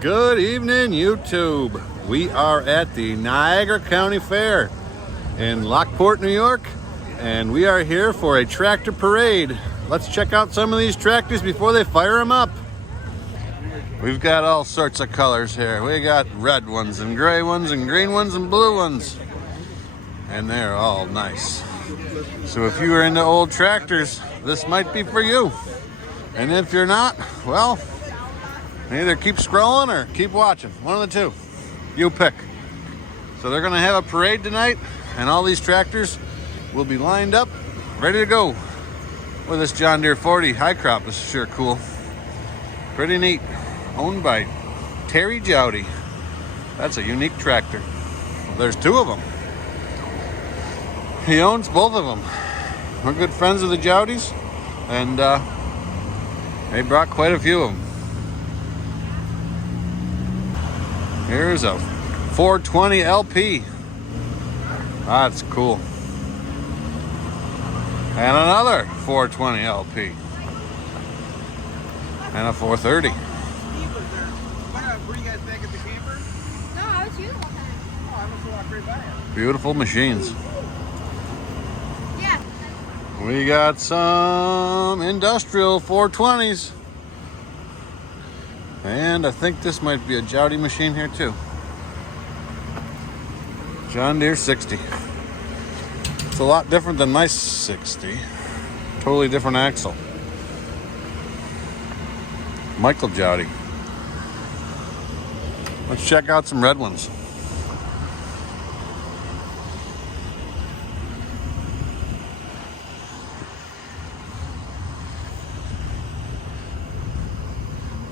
Good evening, YouTube. We are at the Niagara County Fair in Lockport, New York, and we are here for a tractor parade. Let's check out some of these tractors before they fire them up. We've got all sorts of colors here. We got red ones and gray ones and green ones and blue ones, and they're all nice. So if you are into old tractors, this might be for you. And if you're not, well, either keep scrolling or keep watching. One of the two. You pick. So they're going to have a parade tonight, and all these tractors will be lined up, ready to go. With this John Deere 40 high crop, this is sure cool. Pretty neat. Owned by Terry Jowdy. That's a unique tractor. Well, there's two of them. He owns both of them. We're good friends of the Jowdys, and they brought quite a few of them. Here's a 420 LP. That's cool. And another 420 LP. And a 430. Were you guys back at the camper? No, I was here the whole time. Oh, I must have walked right by it. Beautiful machines. Yeah. We got some industrial 420s. And I think this might be a Jowdy machine here too. John Deere 60. It's a lot different than my 60. Totally different axle. Michael Jowdy. Let's check out some red ones.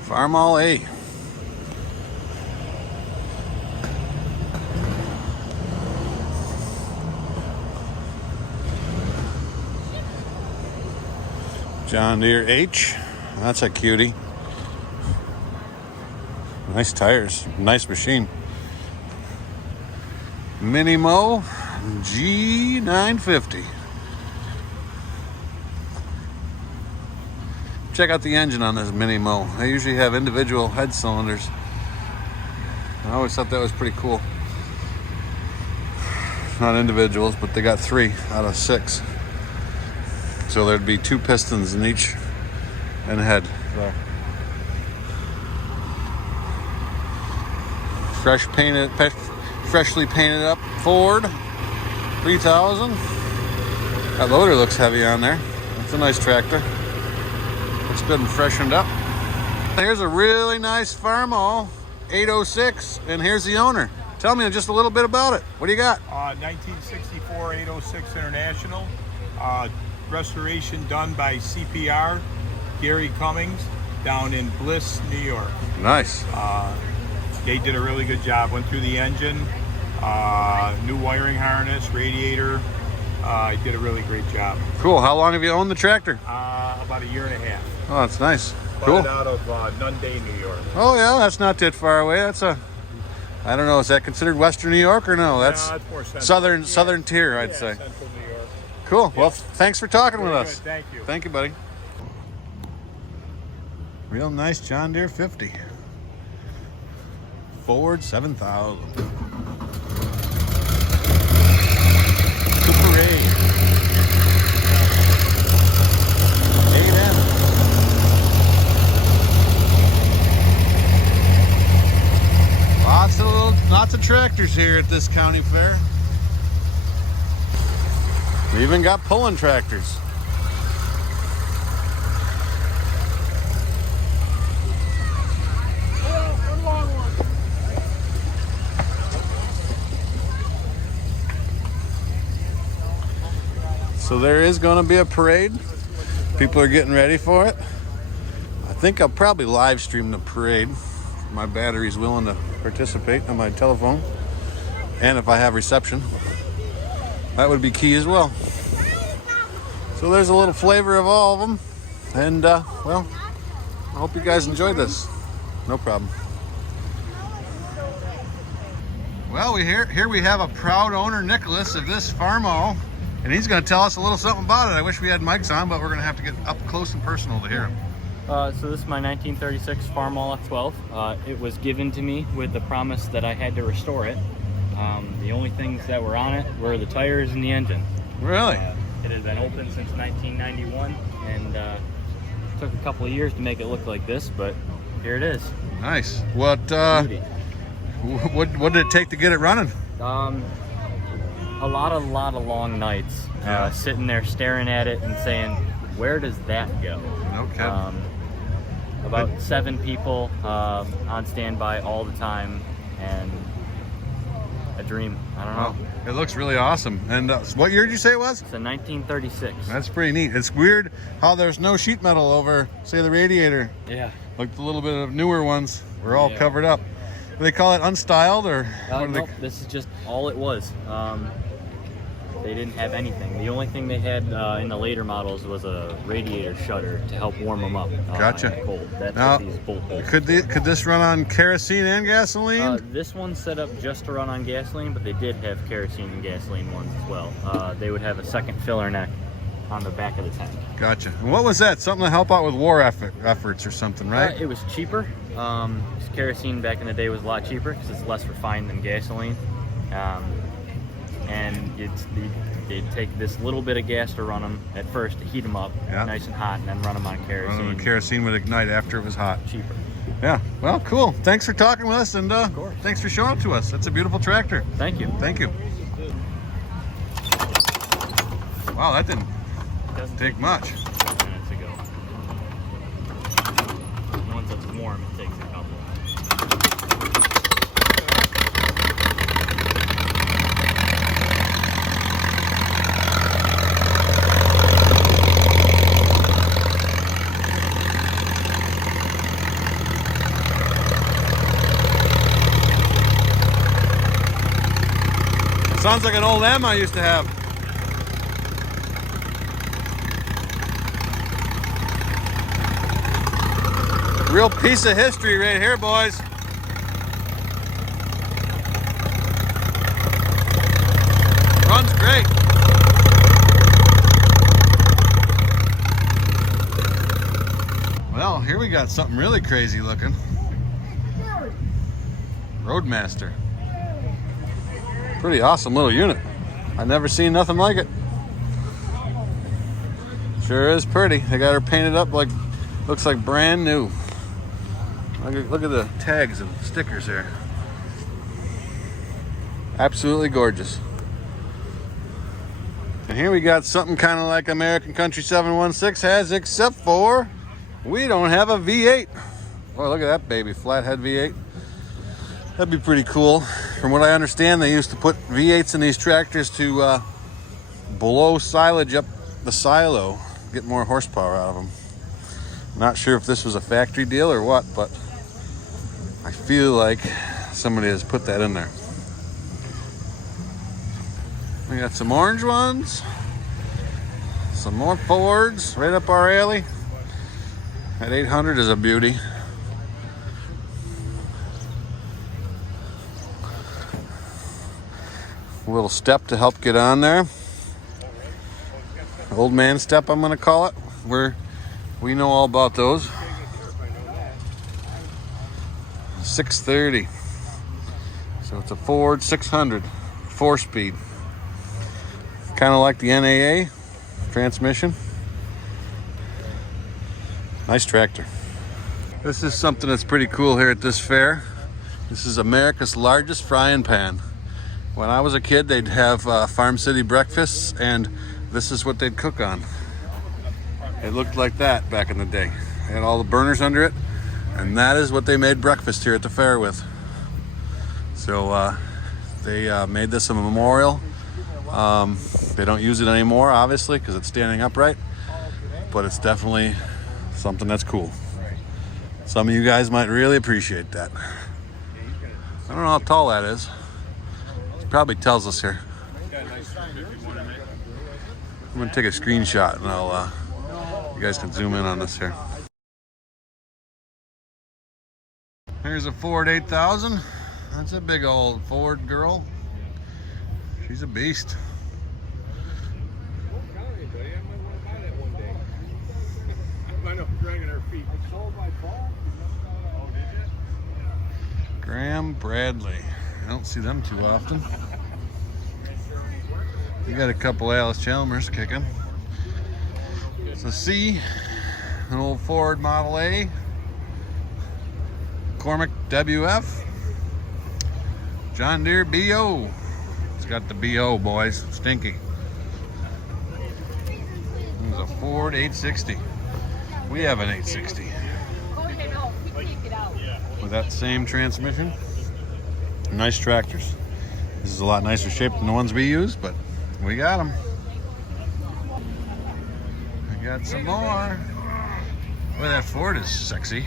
Farmall A. John Deere H. That's a cutie. Nice tires. Nice machine. Mini Mo G950. Check out the engine on this Mini Mo. They usually have individual head cylinders. I always thought that was pretty cool. Not individuals, but they got 3 out of 6. So there'd be 2 pistons in each and head. So. Freshly painted up Ford 3000. That loader looks heavy on there. That's a nice tractor. Looks good and freshened up. Here's a really nice Farmall 806, and here's the owner. Tell me just a little bit about it. What do you got? 1964 806 International. Restoration done by CPR, Gary Cummings, down in Bliss, New York. Nice. They did a really good job. Went through the engine, new wiring harness, radiator. Did a really great job. Cool. How long have you owned the tractor? About a year and a half. Oh, that's nice. Cool. Cool. Out of Nunday, New York. Oh yeah, that's not that far away. That's a, I don't know, is that considered Western New York or no? That's it's more central. southern tier, I'd say. Central New York. Cool. Yeah. Well, thanks for talking with Very us. good. Thank you. Thank you, buddy. Real nice John Deere 50. Ford 7000. Super A. 8M. Lots of tractors here at this county fair. We even got pulling tractors. So there is going to be a parade. People are getting ready for it. I think I'll probably live stream the parade. My battery's willing to participate on my telephone. And if I have reception, that would be key as well. So there's a little flavor of all of them. And, well, I hope you guys enjoyed this. No problem. Well, here we have a proud owner, Nicholas, of this Farmall. And he's going to tell us a little something about it. I wish we had mics on, but we're going to have to get up close and personal to hear him. So this is my 1936 Farmall F12. It was given to me with the promise that I had to restore it. The only things that were on it were the tires and the engine. Really? It had been open since 1991, and took a couple of years to make it look like this, but here it is. Nice. What did it take to get it running? A lot of long nights, sitting there staring at it and saying, where does that go? No kidding. About 7 people on standby all the time, and a dream. I don't know. It looks really awesome. And what year did you say it was? It's a 1936. That's pretty neat. It's weird how there's no sheet metal over, say, the radiator. Yeah. Like the little bit of newer ones were all covered up. Do they call it unstyled, or what nope, this is just all it was. They didn't have anything. The only thing they had in the later models was a radiator shutter to help warm them up. Gotcha. In the cold. That's Now, what these bolt holes. could this run on kerosene and gasoline? This one's set up just to run on gasoline, but they did have kerosene and gasoline ones as well. They would have a second filler neck on the back of the tank. Gotcha. And what was that? Something to help out with war efforts or something, right? It was cheaper. Kerosene back in the day was a lot cheaper because it's less refined than gasoline. And they'd take this little bit of gas to run them at first to heat them up nice and hot, and then run them on kerosene. Kerosene would ignite after it was hot. Cheaper. Yeah. Well, cool. Thanks for talking with us, and thanks for showing it to us. That's a beautiful tractor. Thank you. Thank you. Wow, that didn't take much. Minutes ago. Once it's warm, it takes a couple. Sounds like an old M I used to have. Real piece of history right here, boys. Runs great. Well, here we got something really crazy looking. Roadmaster. Pretty awesome little unit. I've never seen nothing like it. Sure is pretty. They got her painted up like, looks like brand new. Look at the tags and stickers there. Absolutely gorgeous. And here we got something kind of like American Country 716 has, except for we don't have a V8. Boy, look at that baby, flathead V8. That'd be pretty cool. From what I understand, they used to put V8s in these tractors to blow silage up the silo, get more horsepower out of them. Not sure if this was a factory deal or what, but I feel like somebody has put that in there. We got some orange ones, some more Fords right up our alley. That 800 is a beauty. A little step to help get on there. Old man step, I'm going to call it. We know all about those. 630. So it's a Ford 600, 4-speed. Kind of like the NAA transmission. Nice tractor. This is something that's pretty cool here at this fair. This is America's largest frying pan. When I was a kid, they'd have Farm City breakfasts, and this is what they'd cook on. It looked like that back in the day. They had all the burners under it, and that is what they made breakfast here at the fair with. So they made this a memorial. They don't use it anymore, obviously, because it's standing upright, but it's definitely something that's cool. Some of you guys might really appreciate that. I don't know how tall that is. Probably tells us here. I'm gonna take a screenshot and I'll you guys can zoom in on this here. Here's a Ford 8000. That's a big old Ford girl. She's a beast. I know, dragging our feet. I sold my phone. Oh, did you? Graham Bradley. I don't see them too often. We got a couple Alice Chalmers kicking. It's a C, an old Ford Model A, Cormac WF, John Deere BO. It's got the BO, boys. Stinky. It was a Ford 860. We have an 860. Okay, no, we can't get out. With that same transmission. Nice tractors. This is a lot nicer shape than the ones we use, but we got them. I got some more. Boy, that Ford is sexy.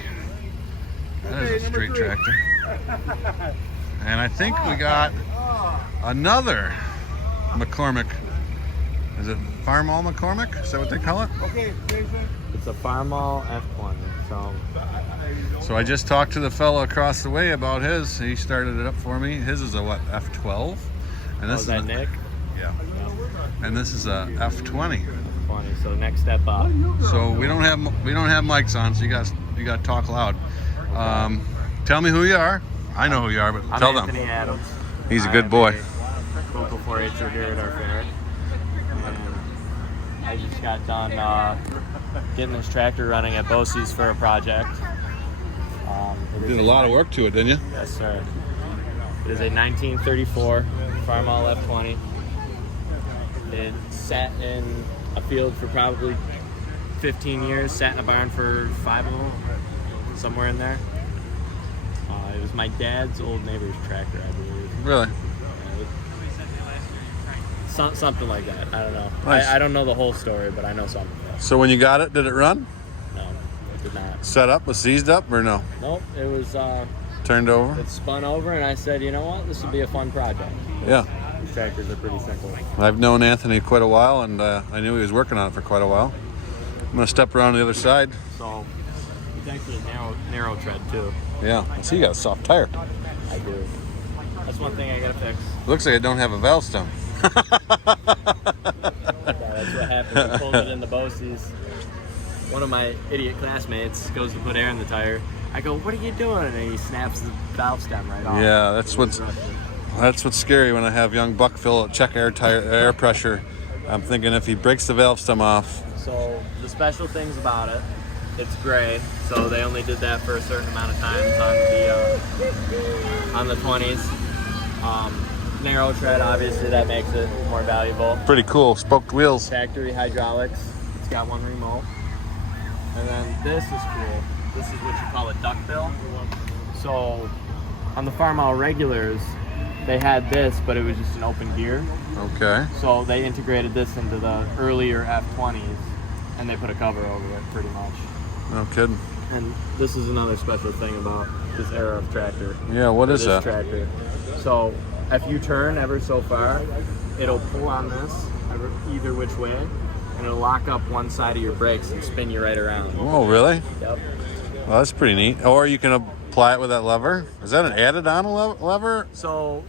That is a straight tractor. And I think we got another McCormick. Is it Farmall McCormick? Is that what they call it? Okay, Jason. It's a Farmall F20. So I just talked to the fellow across the way about his. He started it up for me. His is a what, F12? And this is that Nick? Yeah. And this is a F20. F20. So next step up. So we don't have mics on, so you got to talk loud. Tell me who you are. I know who you are, but I'm tell Anthony them. Adams. He's a good boy. Local 4-H'er here at our fair. And I just got done getting this tractor running at Bosie's for a project. You did a lot of work to it, didn't you? Yes, sir. It is a 1934 Farmall F20. It sat in a field for probably 15 years, sat in a barn for 5 of them, somewhere in there. It was my dad's old neighbor's tractor, I believe. Really? Something like that. I don't know. Nice. I don't know the whole story, but I know something. So when you got it, did it run? No, it did not. Set up, was seized up, or no? Nope, it was. Turned over? It spun over, and I said, you know what? This would be a fun project. Yeah. These tractors are pretty simple. I've known Anthony quite a while, and I knew he was working on it for quite a while. I'm going to step around the other side. So it's actually a narrow tread too. Yeah. So you got a soft tire. I do. That's one thing I gotta fix. Looks like it don't have a valve stem. Yeah, that's what happened. We pulled it in the Bosie's. One of my idiot classmates goes to put air in the tire. I go, "What are you doing?" And he snaps the valve stem right off. Yeah, that's what's scary when I have young Buck fill check air pressure. I'm thinking if he breaks the valve stem off. So the special things about it, it's gray, so they only did that for a certain amount of times on the 20s. Narrow tread, obviously, that makes it more valuable. Pretty cool, spoked wheels. Factory hydraulics. It's got one remote. And then this is cool. This is what you call a duckbill. So on the Farmall regulars, they had this, but it was just an open gear. Okay. So they integrated this into the earlier F20s, and they put a cover over it, pretty much. No kidding. And this is another special thing about this era of tractor. Yeah, what is that? Tractor. So if you turn ever so far, it'll pull on this either which way, and it'll lock up one side of your brakes and spin you right around. Oh, really? Yep. Well, that's pretty neat. Or you can apply it with that lever. Is that an added-on lever? So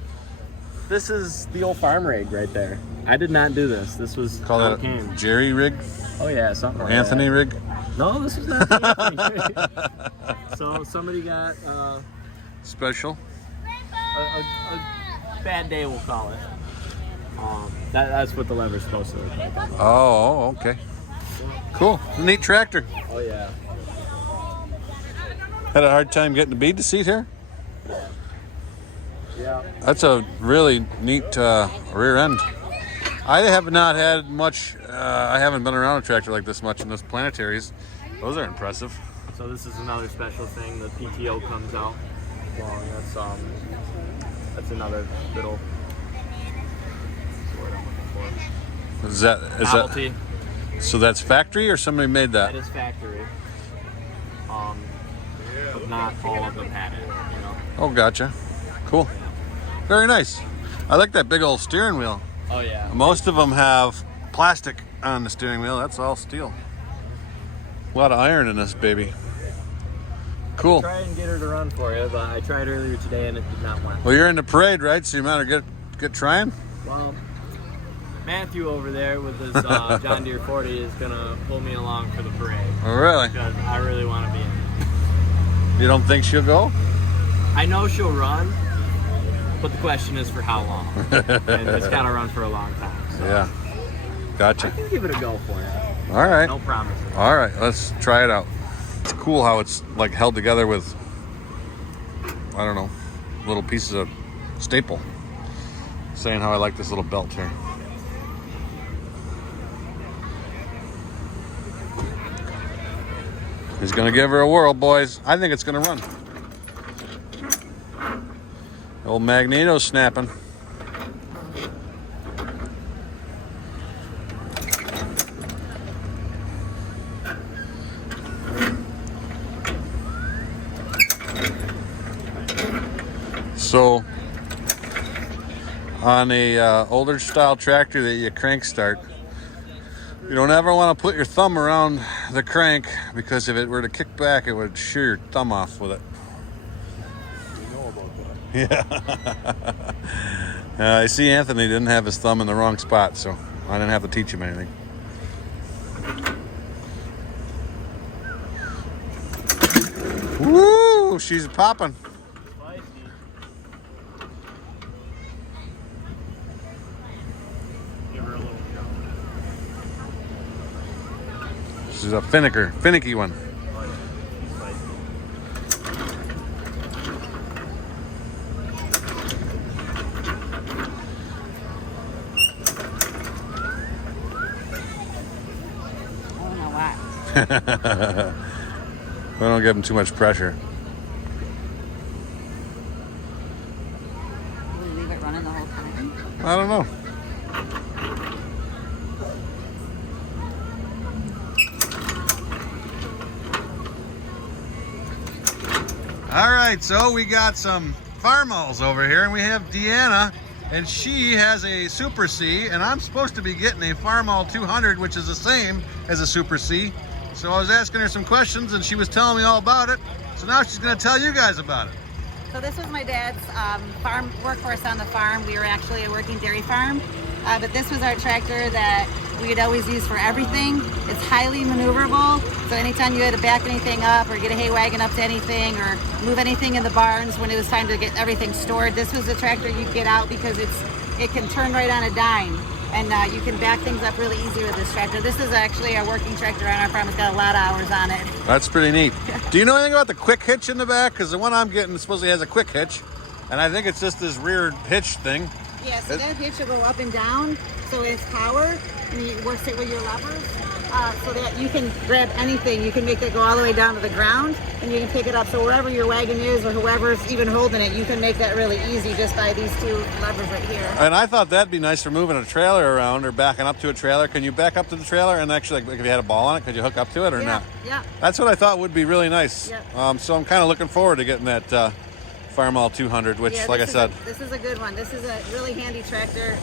this is the old farm rig right there. I did not do this. This was Call how that it came. a Jerry rig? Oh yeah, something like Anthony that. rig? No, this is not the Anthony. So somebody got Special? a bad day, we'll call it. That's what the lever's supposed to look like. Oh, okay. Cool. Neat tractor. Oh yeah. Had a hard time getting the bead to seat here? Yeah. That's a really neat rear end. I have not had much, I haven't been around a tractor like this much in those planetaries. Those are impressive. So this is another special thing. The PTO comes out long. That's another little word I'm looking for. Is that Novelty. so that's factory or somebody made That that? is factory. But not all of them had it, you know. Oh, gotcha. Cool. Very nice. I like that big old steering wheel. Oh yeah. Most of them have plastic on the steering wheel. That's all steel. A lot of iron in this baby. Cool. Try and get her to run for you, but I tried earlier today and it did not want. Well, you're in the parade, right? So you might get trying. Well, Matthew over there with his John Deere 40 is gonna pull me along for the parade. Oh, really? Because I really want to be in it. You don't think she'll go? I know she'll run, but the question is for how long. And it's gotta run for a long time. So Yeah. Gotcha. I can give it a go for you. All right. No promises. All right, let's try it out. It's cool how it's like held together with, I don't know, little pieces of staple. Saying how I like this little belt here. He's gonna give her a whirl, boys. I think it's gonna run. Old Magneto's snapping. So, on a older style tractor that you crank start, you don't ever want to put your thumb around the crank, because if it were to kick back, it would shear your thumb off with it. You know about that. Yeah. I see Anthony didn't have his thumb in the wrong spot, so I didn't have to teach him anything. Woo! She's popping. She's a finicky one. I don't know why. We don't give him too much pressure. Will we leave it running the whole time? I don't know. All right, so we got some farmals over here, and we have Deanna, and she has a Super C, and I'm supposed to be getting a Farmall 200, which is the same as a Super C. So I was asking her some questions, and she was telling me all about it. So now she's going to tell you guys about it. So this was my dad's farm workforce on the farm. We were actually a working dairy farm, but this was our tractor that we'd always use for everything. It's highly maneuverable, so anytime you had to back anything up or get a hay wagon up to anything or move anything in the barns when it was time to get everything stored, this was the tractor you'd get out, because it can turn right on a dime, and you can back things up really easy with this tractor. This is actually a working tractor on our farm. It's got a lot of hours on it. That's pretty neat. Do you know anything about the quick hitch in the back? Because the one I'm getting supposedly has a quick hitch, and I think it's just this rear hitch thing. Yeah, so that hitch will go up and down, so it's power, and it works it with your levers, so that you can grab anything. You can make it go all the way down to the ground, and you can pick it up. So wherever your wagon is, or whoever's even holding it, you can make that really easy just by these two levers right here. And I thought that'd be nice for moving a trailer around or backing up to a trailer. Can you back up to the trailer and actually, like, if you had a ball on it, could you hook up to it or not? Yeah. That's what I thought would be really nice. Yeah. So I'm kind of looking forward to getting that Farmall 200, which, Yeah, like I said, this is a good one. This is a really handy tractor.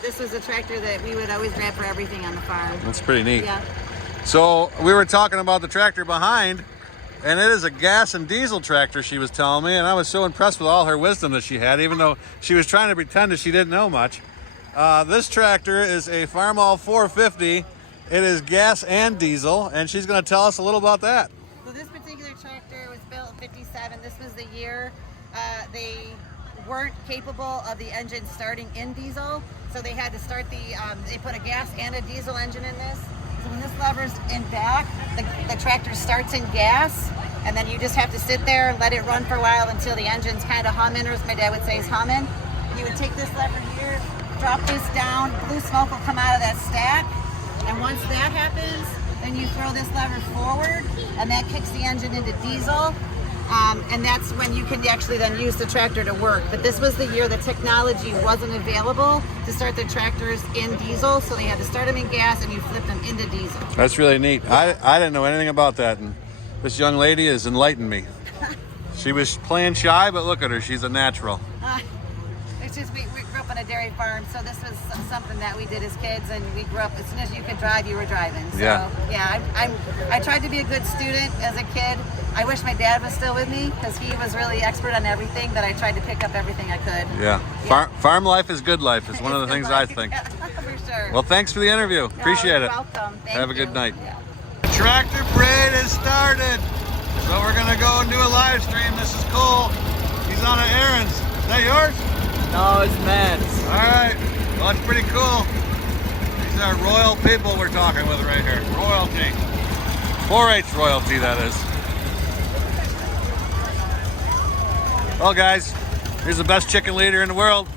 This was a tractor that we would always grab for everything on the farm. that's pretty neat. Yeah. So we were talking about the tractor behind, and it is a gas and diesel tractor, she was telling me, and I was so impressed with all her wisdom that she had, even though she was trying to pretend that she didn't know much. This tractor is a Farmall 450. It is gas and diesel, and she's going to tell us a little about that. So this particular tractor was built in '57. This was the year they weren't capable of the engine starting in diesel, so they had to start they put a gas and a diesel engine in this. So when this lever's in back, the tractor starts in gas, and then you just have to sit there and let it run for a while until the engine's kind of humming, or as my dad would say, is humming. You would take this lever here, drop this down, blue smoke will come out of that stack, and once that happens, then you throw this lever forward, and that kicks the engine into diesel. And that's when you can actually then use the tractor to work. But this was the year the technology wasn't available to start the tractors in diesel, so they had to start them in gas, and you flip them into diesel. That's really neat. I didn't know anything about that, and this young lady has enlightened me. She was playing shy, but look at her. She's a natural. It's just we grew up on a dairy farm, so this was something that we did as kids, and we grew up, as soon as you could drive, you were driving. So Yeah. I tried to be a good student as a kid. I wish my dad was still with me, because he was really expert on everything, but I tried to pick up everything I could. Yeah. Farm life is good life is one of the things I think. Yeah, for sure. pleasure. Well, thanks for the interview. Appreciate you're it. welcome. Thank Have a you. good night. Yeah. Tractor parade has started. So we're gonna go and do a live stream. This is Cole. He's on an errand. Is that yours? No, it's Matt's. All right. Well, that's pretty cool. These are royal people we're talking with right here. Royalty. 4-H royalty, that is. Well, guys, here's the best chicken leader in the world.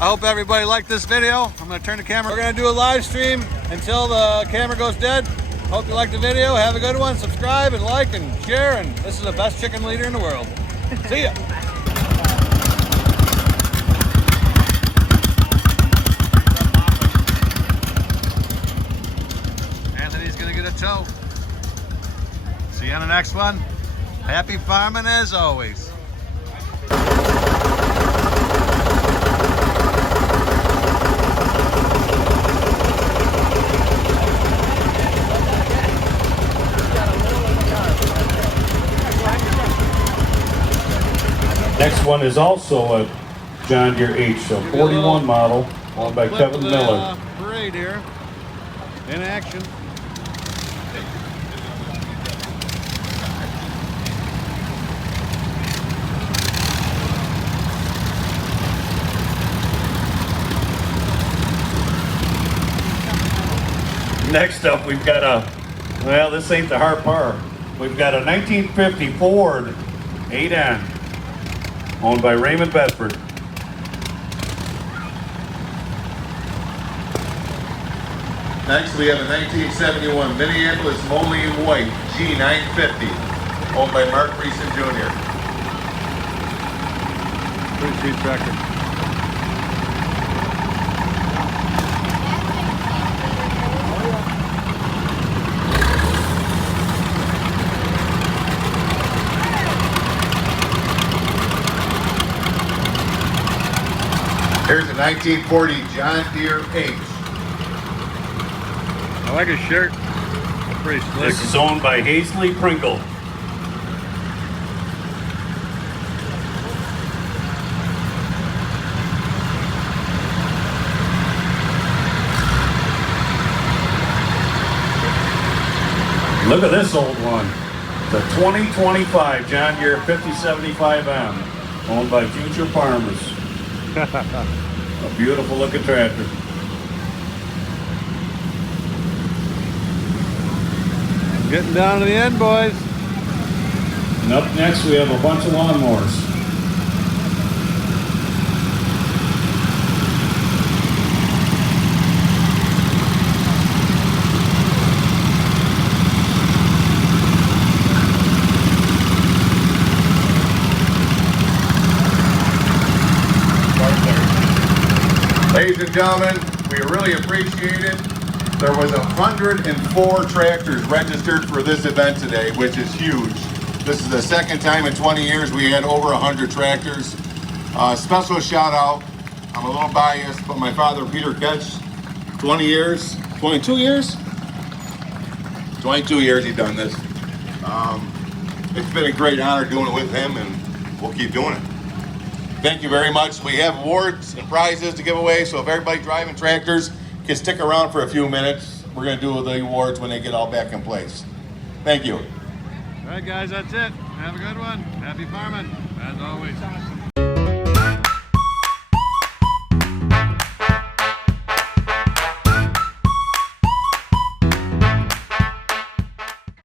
I hope everybody liked this video. I'm gonna turn the camera. We're gonna do a live stream until the camera goes dead. Hope you liked the video. Have a good one. Subscribe and like and share. And this is the best chicken leader in the world. See ya. Anthony's gonna get a toe. See you on the next one. Happy farming as always. Next one is also a John Deere H, so 41 model, owned by Kevin Miller. Parade here in action. Next up, we've got a, well, this ain't the hard part. We've got a 1950 Ford 8N, owned by Raymond Bedford. Next, we have a 1971 Minneapolis Moline White G950, owned by Mark Reeson Jr. Pretty sweet tractor. Here's a 1940 John Deere H. I like his shirt. It's pretty slick. This is owned by Hazley Pringle. Look at this old one. The 2025 John Deere 5075M, owned by Future Farmers. A beautiful looking tractor. Getting down to the end, boys. And up next we have a bunch of lawnmowers. Ladies and gentlemen, we really appreciate it. There was 104 tractors registered for this event today, which is huge. This is the second time in 20 years we had over 100 tractors. Special shout out, I'm a little biased, but my father, Peter Ketch, 20 years, 22 years? 22 years he's done this. It's been a great honor doing it with him, and we'll keep doing it. Thank you very much. We have awards and prizes to give away, so if everybody driving tractors can stick around for a few minutes, we're going to do the awards when they get all back in place. Thank you. All right, guys, that's it. Have a good one. Happy farming, as always.